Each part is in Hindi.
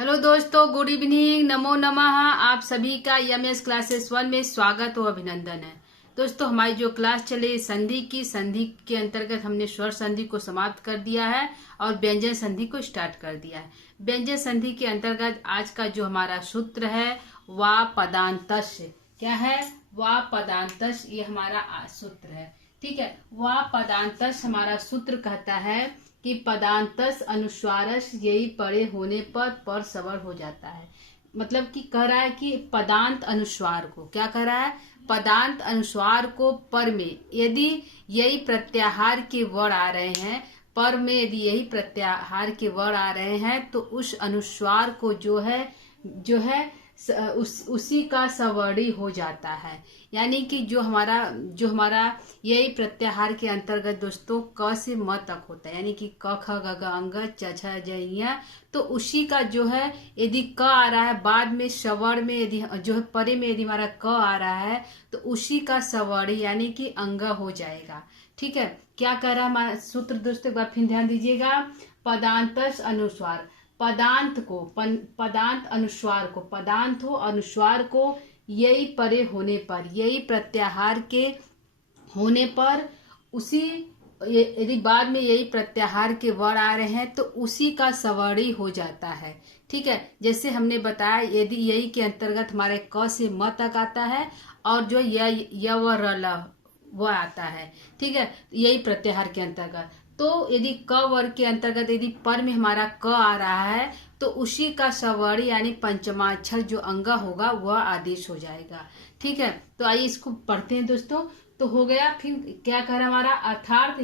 हेलो दोस्तों, गुड इवनिंग, नमो नमः। आप सभी का एमएस क्लासेस 1 में स्वागत और अभिनंदन है। दोस्तों, हमारी जो क्लास चले संधि के अंतर्गत हमने स्वर संधि को समाप्त कर दिया है और व्यंजन संधि को स्टार्ट कर दिया है। व्यंजन संधि के अंतर्गत आज का जो हमारा सूत्र है वा पदांतस्य। क्या है? वा पदांतस्य, ये हमारा सूत्र है। ठीक है, वा पदांतस्य हमारा सूत्र कहता है कि पदांतस अनुस्वारस यही पड़े होने पर स्वर हो जाता है। मतलब कि कह रहा है कि पदांत अनुस्वार को, क्या कह रहा है? पदांत अनुस्वार को पर में यदि यही प्रत्याहार के वर्ण आ रहे हैं, पर में यदि यही प्रत्याहार के वर्ण आ रहे हैं तो उस अनुस्वार को जो है उसी का सवर्णी हो जाता है। यानी कि जो हमारा यही प्रत्याहार के अंतर्गत दोस्तों क से म तक होता है, यानी कि क ख ग घ अंग च छ ज ञ, तो उसी का जो है यदि क आ रहा है बाद में सवर्ण में, यदि जो है परे में यदि हमारा क आ रहा है तो उसी का सवर्णी यानी कि अंग हो जाएगा। ठीक है, क्या कह रहा है हमारा सूत्र दोस्तों? एक बार फिर ध्यान दीजिएगा। पदांतस अनुस्वार, पदांत को, पदांत अनुस्वार को, पदांत हो अनुस्वार को यही परे होने पर, यही प्रत्याहार के होने पर, उसी यदि बाद में यही प्रत्याहार के वर्ण आ रहे हैं तो उसी का सवर्णी हो जाता है। ठीक है, जैसे हमने बताया यदि यही के अंतर्गत हमारे क से म तक आता है और जो य व र ल वो आता है। ठीक है, यही प्रत्याहार के अंतर्गत। तो यदि क वर्ग के अंतर्गत यदि पर में हमारा क आ रहा है तो उसी का सवर्णी यानी पंचमाक्षर जो अंग होगा वह आदेश हो जाएगा। ठीक है, तो आइए इसको पढ़ते हैं दोस्तों। तो हो गया, फिर क्या कह रहा है हमारा? अर्थात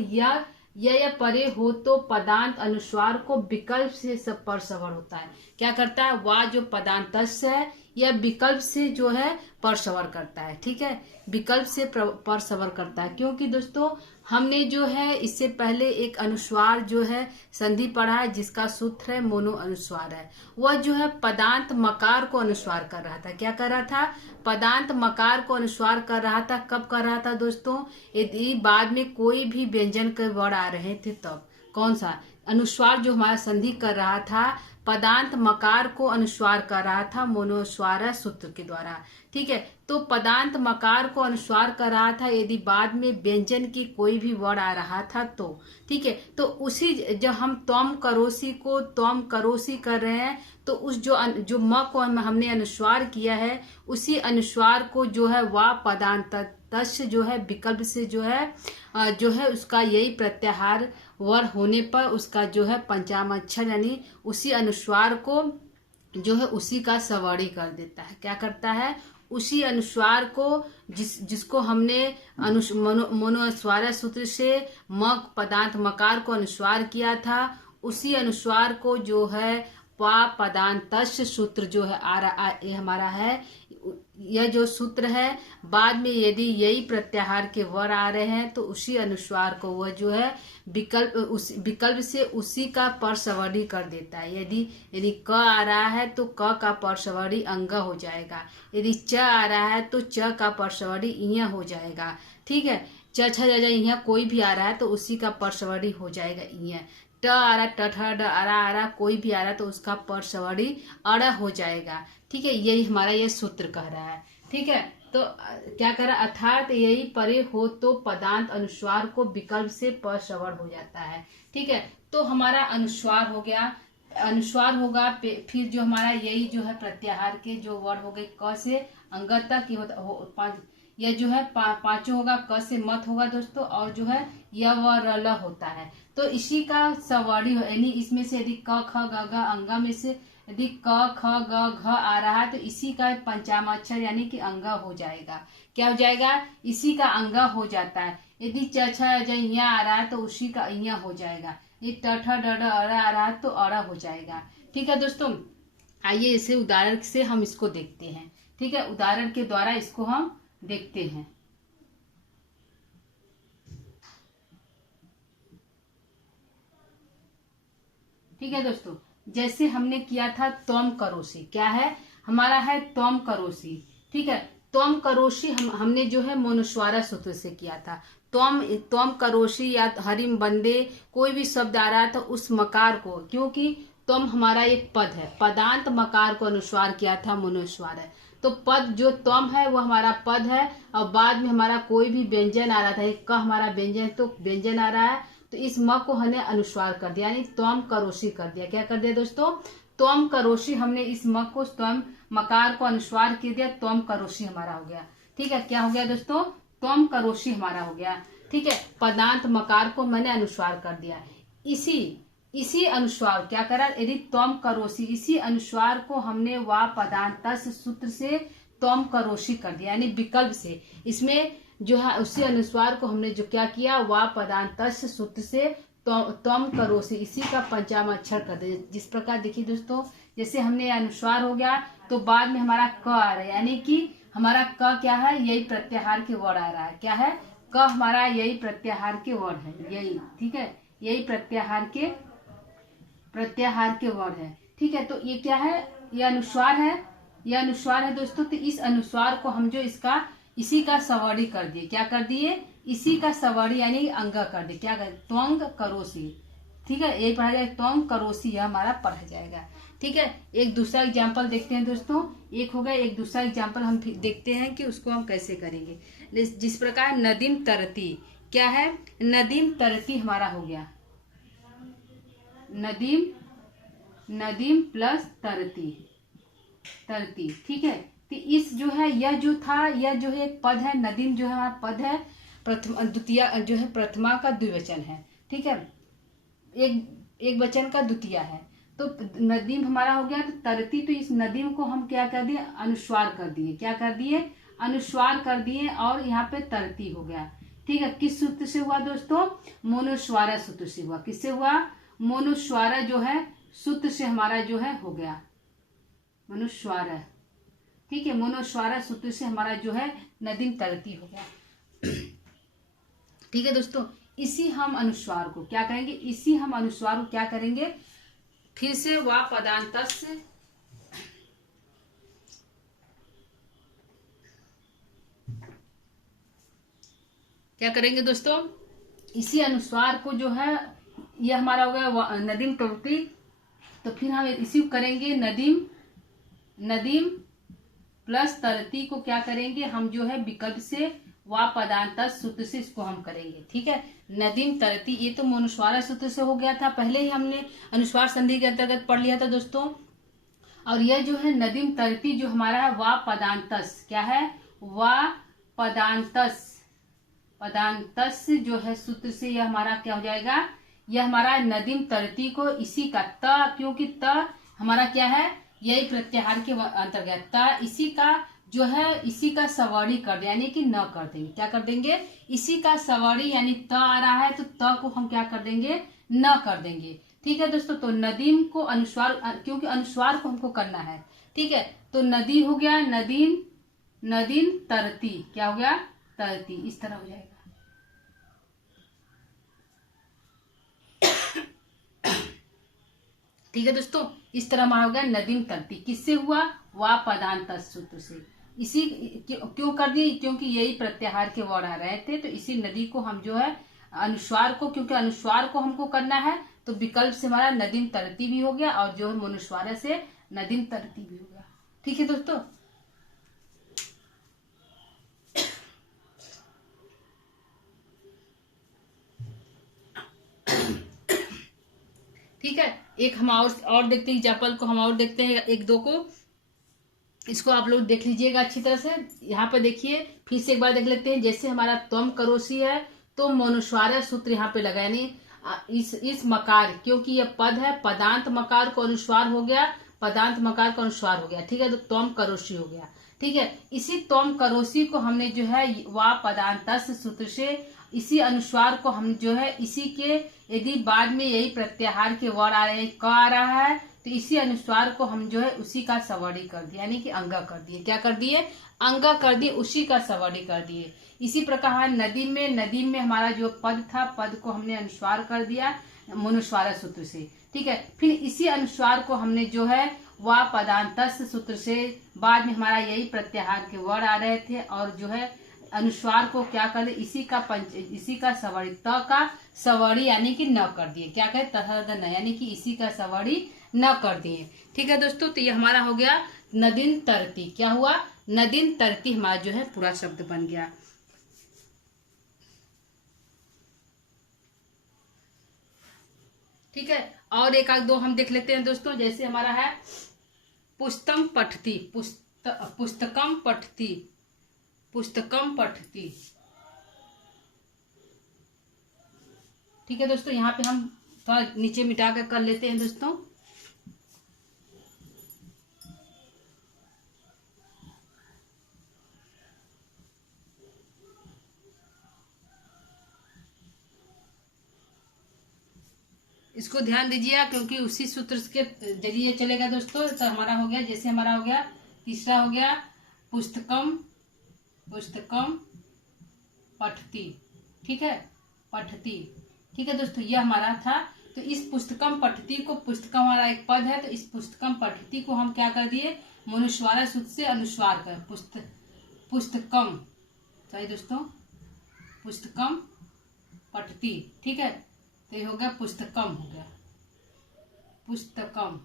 यह परे हो तो पदांत अनुस्वार को विकल्प से सब पर सवर होता है। क्या करता है? वह जो पदांतस्य है यह विकल्प से जो है पर सवर करता है। ठीक है, विकल्प से पर सवर करता है, क्योंकि दोस्तों हमने जो है इससे पहले एक अनुस्वार जो है संधि पढ़ा है जिसका सूत्र है मोनो अनुस्वार है। वह जो है पदांत मकार को अनुस्वार कर रहा था। क्या कर रहा था? पदांत मकार को अनुस्वार कर रहा था। कब कर रहा था दोस्तों? यदि बाद में कोई भी व्यंजन के वर्ण आ रहे थे तब। कौन सा अनुस्वार जो हमारा संधि कर रहा था? पदांत मकार को अनुस्वार कर रहा था मोनोस्वार सूत्र के द्वारा। ठीक है, तो पदांत मकार को अनुस्वार कर रहा था यदि बाद में व्यंजन की कोई भी वर्ण आ रहा था तो। ठीक है, तो उसी जब हम त्वम करोसी को त्वम करोसी कर रहे हैं तो उस जो म को हमने अनुस्वार किया है उसी अनुस्वार को जो है वा पदांत तस्य जो है विकल्प से जो है उसका यही प्रत्याहार वर्ण होने पर उसका जो है पंचमाक्षर यानी उसी अनुस्वार को जो है उसी का सवर्णी कर देता है। क्या करता है? उसी अनुस्वार को जिसको हमने मोनोस्वार सूत्र से पदांत मकार को अनुस्वार किया था उसी अनुस्वार को जो है पा पदांतस्य सूत्र जो है ये हमारा है। यह जो सूत्र है बाद में यदि यही प्रत्याहार के वर्ण आ रहे हैं तो उसी अनुस्वार को वह जो है विकल्प से उसी का पर सवर्णी कर देता है। यदि क आ रहा है तो क का पर सवर्णी अंग हो जाएगा। यदि च आ रहा है तो च का पर सवर्णी इय हो जाएगा। ठीक है, च छ ज इय कोई भी आ रहा है तो उसी का पर सवर्णी हो जाएगा इय। ट आ रहा, ट ठ ड आ रहा कोई भी आ रहा तो उसका पर सवर्णी अड़ हो जाएगा। ठीक है, यही हमारा यह सूत्र कह रहा है। ठीक है, तो क्या कर रहा? अर्थात यही परे हो तो पदांत अनुस्वार को विकल्प से पर सवर्ण हो जाता है। ठीक है, तो हमारा अनुस्वार हो गया। अनुस्वार होगा फिर जो हमारा यही जो है प्रत्याहार के जो वर्ण हो गए क से अंग तक यह जो है पांचों होगा। क से मत होगा दोस्तों और जो है य व र ल होता है। तो इसी का सवर्णी यानी इसमें से यदि क ख ग घ अंग में से यदि क ख ग घ आ रहा है तो इसी का पंचमाक्षर यानी कि अंग हो जाएगा। क्या हो जाएगा? इसी का अंग हो जाता है। यदि च छ ज ञ आ रहा है तो उसी का इय हो जाएगा। ये ट ठ ड ढ अ रहा है तो अड़ हो जाएगा। ठीक है दोस्तों, आइए इसे उदाहरण से हम इसको देखते हैं। ठीक है, उदाहरण के द्वारा इसको हम देखते हैं। ठीक है दोस्तों, जैसे हमने किया था त्वम करोसी। क्या है हमारा? है त्वम करोसी। ठीक है, त्वम करोसी हमने जो है मोनुस्वारा सूत्र से किया था। त्वम करोसी या हरिम बंदे कोई भी शब्द आ रहा था उस मकार को, क्योंकि तम हमारा एक पद है, पदांत मकार को अनुस्वार किया था, मोनुस्वार है। तो पद जो तम है वो हमारा पद है, और बाद में हमारा कोई भी व्यंजन आ रहा था, एक क हमारा व्यंजन, तो व्यंजन आ रहा है, तो इस म को हमने अनुस्वार कर दिया, यानी त्वम करोशी कर दिया। क्या कर दिया दोस्तों? त्वम करोशी, हमने इस म को त्वम मकार को अनुस्वार कर दिया, त्वम करोशी हमारा हो गया। ठीक है, क्या हो गया दोस्तों? त्वम करोशी हमारा हो गया। ठीक है, पदांत मकार को मैंने अनुस्वार कर दिया। इसी अनुस्वार क्या करा? यदि त्वम करोशी, इसी अनुस्वार को हमने वा पदांतस सूत्र से त्वम करोशी कर दिया, यानी विकल्प से। इसमें जो है उसी अनुस्वार को हमने जो क्या किया, वा पदांतस सूत्र से त्वम करोशी, इसी का पंचम अक्षर कर दिया। जिस प्रकार देखिए दोस्तों, जैसे हमने अनुस्वार हो गया तो बाद में हमारा क आ रहा है, यानी कि हमारा क क्या है? यही प्रत्याहार के वर्ड आ रहा है। क्या है? क हमारा यही प्रत्याहार के वर्ड है, यही। ठीक है, यही प्रत्याहार के वर्ड है। ठीक है, तो ये क्या है? ये अनुस्वार है, ये अनुस्वार है दोस्तों। तो इस अनुस्वार को हम जो इसी का सवर्णी कर दिए। क्या कर दिए? इसी का सवर्णी यानी अंग कर दिए। क्या कर? त्वंग करोसी। ठीक है, यही पढ़ा जाएगा, त्वंग करोसी, यह हमारा पढ़ा जाएगा। ठीक है, एक दूसरा एग्जाम्पल देखते हैं दोस्तों। एक हो गया, एक दूसरा एग्जाम्पल हम देखते हैं कि उसको हम कैसे करेंगे। जिस प्रकार नदीम तरती, क्या है? नदीम तरती हमारा हो गया, नदीम प्लस तरती। ठीक है, तो इस जो है, यह जो था, यह जो है एक पद है, नदीम जो है हमारा पद है, द्वितीय जो है प्रथमा का द्विवचन है। ठीक है, एक वचन का द्वितीय है। तो नदीम हमारा हो गया, तो तरती, तो इस नदीम को हम क्या कर दिए? अनुस्वार कर दिए। क्या कर दिए? अनुस्वार कर दिए, और यहाँ पे तरती हो गया। ठीक है, किस सूत्र से हुआ दोस्तों? मोनुस्वार सूत्र से हुआ। किससे हुआ? मोनुस्वार जो है सूत्र से हमारा जो है हो गया, मनुस्वार। ठीक है, मोनुस्वार सूत्र से हमारा जो है नदीम तरती हो गया। ठीक है दोस्तों, इसी हम अनुस्वार को क्या करेंगे? इसी हम अनुस्वार को क्या करेंगे? फिर से वा पदांतस, क्या करेंगे दोस्तों? इसी अनुस्वार को जो है, यह हमारा हो गया नदीम तरती। तो फिर हम इसी करेंगे, नदीम प्लस तरती को क्या करेंगे हम? जो है विकल्प से वा पदांतस सूत्र से इसको हम करेंगे। ठीक है, नदीम तरती, ये तो मोनुस्वार सूत्र से हो गया था, पहले ही हमने अनुस्वार संधि के अंतर्गत पढ़ लिया था दोस्तों। और यह जो है नदीम तरती जो हमारा है वा पदांतस, क्या है? वा पदांतस जो है सूत्र से, यह हमारा क्या हो जाएगा? यह हमारा नदीम तरती को इसी का क्योंकि हमारा क्या है? यही प्रत्याहार के अंतर्गत इसी का जो है, इसी का सवर्णी कर दे, यानी कि न कर देंगे। क्या कर देंगे? इसी का सवर्णी, यानी आ रहा है तो को हम क्या कर देंगे? न कर देंगे। ठीक है दोस्तों, तो नदीम को अनुस्वार, क्योंकि अनुस्वार को हमको करना है। ठीक है, तो नदी हो गया, नदीम तरती, क्या हो गया? तरती, इस तरह हो जाएगा। ठीक है दोस्तों, इस तरह हमारा हो गया नदीम तरती। किससे हुआ? वा पदांतस सूत्र से। इसी क्यों कर दिए? क्योंकि यही प्रत्याहार के वर्ड आ रहे थे, तो इसी नदी को हम जो है अनुस्वार को, क्योंकि अनुस्वार को हमको करना है, तो विकल्प से हमारा नदीम तरती भी हो गया, और जो है मोनुस्वार से नदीम तरती भी हो गया। ठीक है दोस्तों, ठीक है, एक हम और देखते हैं एग्जाम्पल को, हम और देखते हैं एक दो को। इसको आप लोग देख लीजिएगा अच्छी तरह से। यहाँ पे देखिए, फिर से एक बार देख लेते हैं। जैसे हमारा त्वम करोसी है, तो मोनुस्वार सूत्र यहाँ पे लगा, यानी इस मकार, क्योंकि यह पद है, पदांत मकार को अनुस्वार हो गया, पदांत मकार को अनुस्वार हो गया। ठीक है, तो त्वम करोसी हो गया। ठीक है, इसी त्वम करोसी को हमने जो है वा पदांतस सूत्र से, इसी अनुस्वार को हम जो है, इसी के यदि बाद में यही प्रत्याहार के वर्ड आ रहे हैं, क आ रहा है, तो इसी अनुस्वार को हम जो है उसी का सवर्णी कर दिए, यानी कि अंग कर दिए। क्या कर दिए? अंग कर दिए, उसी का सवर्णी कर दिए। इसी प्रकार नदीम में हमारा जो पद था, पद को हमने अनुस्वार कर दिया मोनुस्वार सूत्र से। ठीक है, फिर इसी अनुस्वार को हमने जो है वा पदांतस सूत्र से, बाद में हमारा यही प्रत्याहार के वर्ड आ रहे थे, और जो है अनुस्वार को क्या कर दे, इसी का सवर्णी, त का सवर्णी यानी कि न कर दिए, क्या कहे, तहद न, यानी कि इसी का सवर्णी न कर दिए। ठीक है दोस्तों, तो ये हमारा हो गया नदीन तरती। क्या हुआ, नदीन तरती हमारा जो है पूरा शब्द बन गया। ठीक है, और एक आध दो हम देख लेते हैं दोस्तों। जैसे हमारा है पुस्तम पठती, पुस्तकम पठती, पुस्तकम पठती। ठीक है दोस्तों, यहाँ पे हम थोड़ा नीचे मिटा कर लेते हैं दोस्तों। इसको ध्यान दीजिए क्योंकि उसी सूत्र के जरिए चलेगा दोस्तों। तो हमारा हो गया, जैसे हमारा हो गया तीसरा हो गया पुस्तकम, पुस्तकम पठती। ठीक है, पठती। ठीक है दोस्तों, यह हमारा था। तो इस पुस्तकम पठती को, पुस्तकम हमारा एक पद है, तो इस पुस्तकम पठती को हम क्या कर दिए, मनुस्वार सूत्र से अनुस्वार कर, पुस्तकम, सही दोस्तों, पुस्तकम पठती। ठीक है, तो ये हो गया पुस्तकम, हो गया पुस्तकम।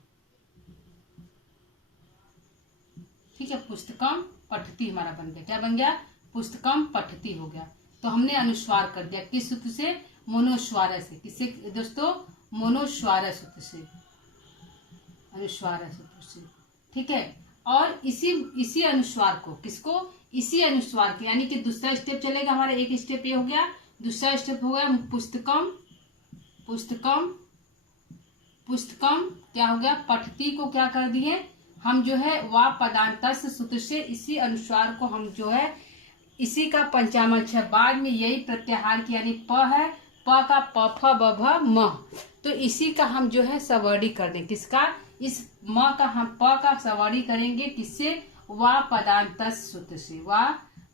ठीक है, पुस्तकम पठती हमारा बन गया, क्या बन गया, पुस्तकम पठती हो गया। तो हमने अनुस्वार कर दिया, किस सूत्र से, मोनोस्वार से। किससे दोस्तों, मोनोस्वार सूत्र से, अनुस्वार सूत्र से। ठीक है, और इसी अनुस्वार को, किसको, इसी अनुस्वार के, यानी कि दूसरा स्टेप चलेगा हमारा। एक स्टेप ये हो गया, दूसरा स्टेप हो गया पुस्तकम, पुस्तकम, पुस्तकम क्या हो गया, पठती को क्या कर दिए हम, जो है वा पदांतस्य सूत्र से इसी अनुस्वार को हम जो है, इसी का पंचामक्ष है, बाद में यही प्रत्याहार की, यानी प है, प का प फ ब भ म, तो इसी का हम जो है सवर्णी कर दें, किसका, इस म का हम प का सवर्णी करेंगे, किससे, वा पदांतस्य सूत्र से, वा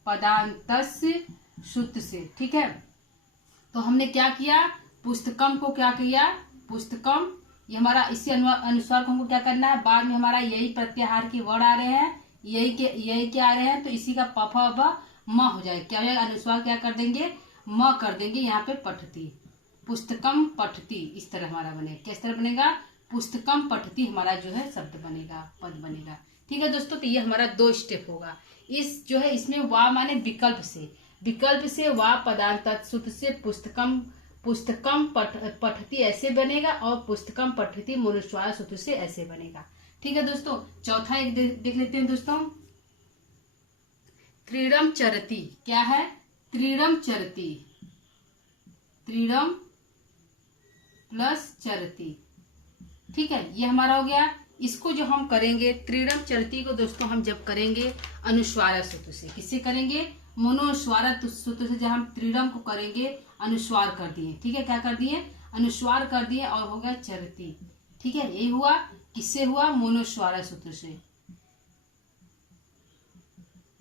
पदांतस्य सूत्र से। ठीक है, तो हमने क्या किया, पुस्तकम को क्या किया, पुस्तकम, ये हमारा इसी अनुस्वार को हमको क्या करना है, बाद में हमारा यही प्रत्याहार के वर्ड आ रहे हैं, यही क्या आ रहे हैं, तो इसी का प फ ब म हो जाएगा, क्या होगा, अनुस्वार क्या कर देंगे, म कर देंगे, यहाँ पे पठती, पुस्तकम पठती, इस तरह हमारा बनेगा। किस तरह बनेगा, पुस्तकम पठती हमारा जो है शब्द बनेगा, पद बनेगा। ठीक है दोस्तों, तो ये हमारा दो स्टेप होगा। इस जो है इसमें वा माने विकल्प से, विकल्प से वा पदांत सूत्र से पुस्तकम, पुस्तकम पठती ऐसे बनेगा, और पुस्तकम पठती मनुस्वार सूत्र से ऐसे बनेगा। ठीक है दोस्तों, चौथा एक देख लेते हैं दोस्तों, त्रिड़म चरती। क्या है, त्रिड़म चरती, त्रिड़म प्लस चरती। ठीक है, ये हमारा हो गया। इसको जो हम करेंगे त्रिड़म चरती को दोस्तों, हम जब करेंगे अनुस्वार सूत्र से, किससे करेंगे, मोनोस्वार सूत्र से। जब हम त्रिड़म को करेंगे, अनुस्वार कर दिए, ठीक है, क्या कर दिए, अनुस्वार कर दिए, और हो गया चरती। ठीक है, यही हुआ, किससे हुआ, मोनोस्वार सूत्र से,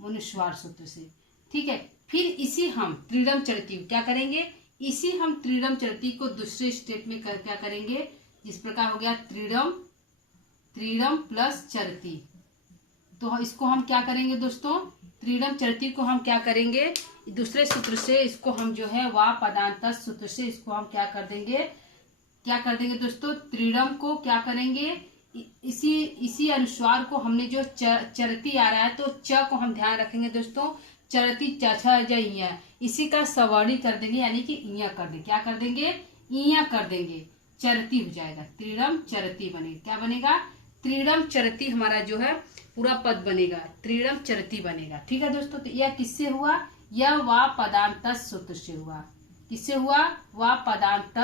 मोनोस्वार सूत्र से। ठीक है, फिर इसी हम त्रिड़म चरती क्या करेंगे, इसी हम त्रिड़म चरती को दूसरे स्टेप में क्या करेंगे, जिस प्रकार हो गया त्रिड़म, त्रिड़म प्लस चरती। तो इसको हम क्या करेंगे दोस्तों, त्रिड़म चरती को हम क्या करेंगे, दूसरे सूत्र से इसको हम जो है वा पदांत सूत्र से इसको हम क्या कर देंगे, क्या कर देंगे दोस्तों, त्रिड़म को क्या करेंगे, इसी अनुस्वार को हमने जो चरती आ रहा है, तो च को हम ध्यान रखेंगे दोस्तों, चरती च, इसी का सवर्णी कर देंगे, यानी कि इया कर देंगे, क्या कर देंगे, इया कर देंगे, चरती हो जाएगा, त्रिड़म चरती बनेगा। क्या बनेगा, त्रिड़म चरती हमारा जो है पूरा पद बनेगा, त्रिड़म चरती बनेगा। ठीक है दोस्तों, तो यह किससे हुआ, यह वा पदांत सूत्र से हुआ, किससे हुआ, वा पदांत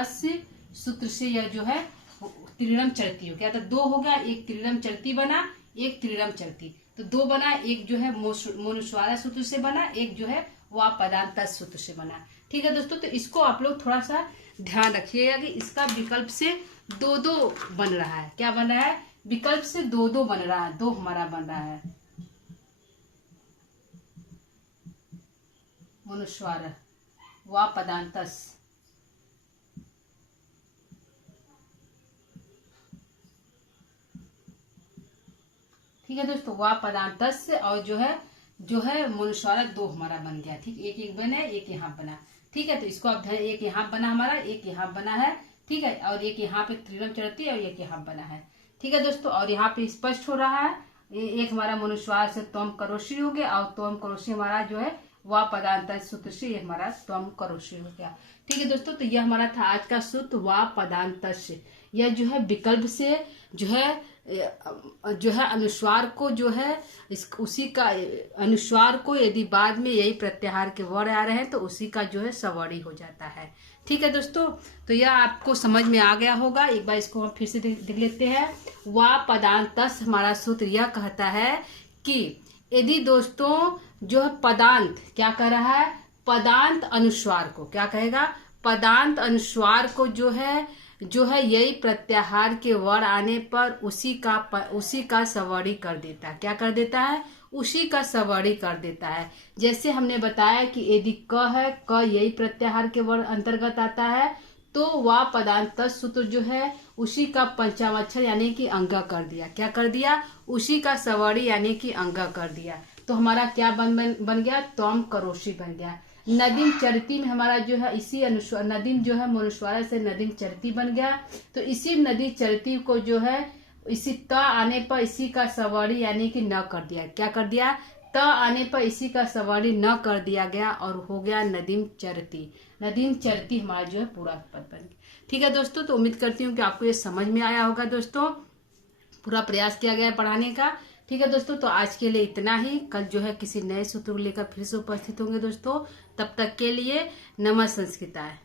सूत्र से यह जो है त्रिड़म चरती हो गया। तो दो हो गया, एक त्रिड़म चरती बना, एक त्रिड़म चरती, तो दो बना, एक जो है मोनुस्वार सूत्र से बना, एक जो है वा पदांत सूत्र से बना। ठीक है दोस्तों, तो इसको आप लोग थोड़ा सा ध्यान रखिएगा कि इसका विकल्प से दो दो बन रहा है, क्या बन रहा है, विकल्प से दो दो बन रहा है, दो हमारा बन रहा है मनुस्वार वा पदांतस। ठीक है दोस्तों, वा पदांतस और जो है जो है मनुस्वार 2 हमारा बन गया। ठीक, एक एक बने, एक यहाँ बना। ठीक है, तो इसको आप ध्यान, एक यहाँ बना हमारा, एक यहाँ बना है। ठीक है, और एक यहाँ पे त्रिनम चढ़ती है और एक यहाँ बना है। ठीक है दोस्तों, और यहाँ पे स्पष्ट हो रहा है एक हमारा मनुस्वार से त्वम करोषी हो गया, और त्वम करोषी हमारा जो है वह पदांतर सूत्र से ये हमारा त्वम करोषी हो गया। ठीक है दोस्तों, तो यह हमारा था आज का सूत्र व पदांतर से। यह जो है विकल्प से जो है अनुस्वार को जो है उसी का अनुस्वार को यदि बाद में यही प्रत्याहार के वर्ण आ रहे हैं तो उसी का जो है सवर्णी हो जाता है। ठीक है दोस्तों, तो यह आपको समझ में आ गया होगा। एक बार इसको हम फिर से देख लेते हैं। व पदांतस हमारा सूत्र यह कहता है कि यदि दोस्तों जो है पदांत क्या कह रहा है, पदांत अनुस्वार को क्या कहेगा, पदांत अनुस्वार को जो है यही प्रत्याहार के वर्ण आने पर उसी का सवर्णी कर देता है। क्या कर देता है, उसी का सवर्णी कर देता है। जैसे हमने बताया कि यदि क है, क यही प्रत्याहार के वर्ण अंतर्गत आता है तो वह पदांत सूत्र जो है उसी का पंचमाक्षर यानी कि अंग कर दिया। क्या कर दिया, उसी का सवर्णी यानी कि अंग कर दिया। तो हमारा क्या बन गया, त्वम करोषी बन गया। नदीम चरती में हमारा जो है इसी अनुस्वार, नदीम जो है मनुस्वार से नदीम चरती बन गया। तो इसी नदी चरती को जो है इसी त आने पर इसी का सवर्णी यानी कि न कर दिया। क्या कर दिया, त आने पर इसी का सवर्णी न कर दिया गया और हो गया नदीम चरती। नदीम चरती हमारा जो है पूरा पद बन गया। ठीक है दोस्तों, तो उम्मीद करती हूँ कि आपको ये समझ में आया होगा। दोस्तों पूरा प्रयास किया गया है पढ़ाने का। ठीक है दोस्तों, तो आज के लिए इतना ही। कल जो है किसी नए सूत्र को लेकर फिर से उपस्थित होंगे दोस्तों। तब तक के लिए नमः संस्कृताय।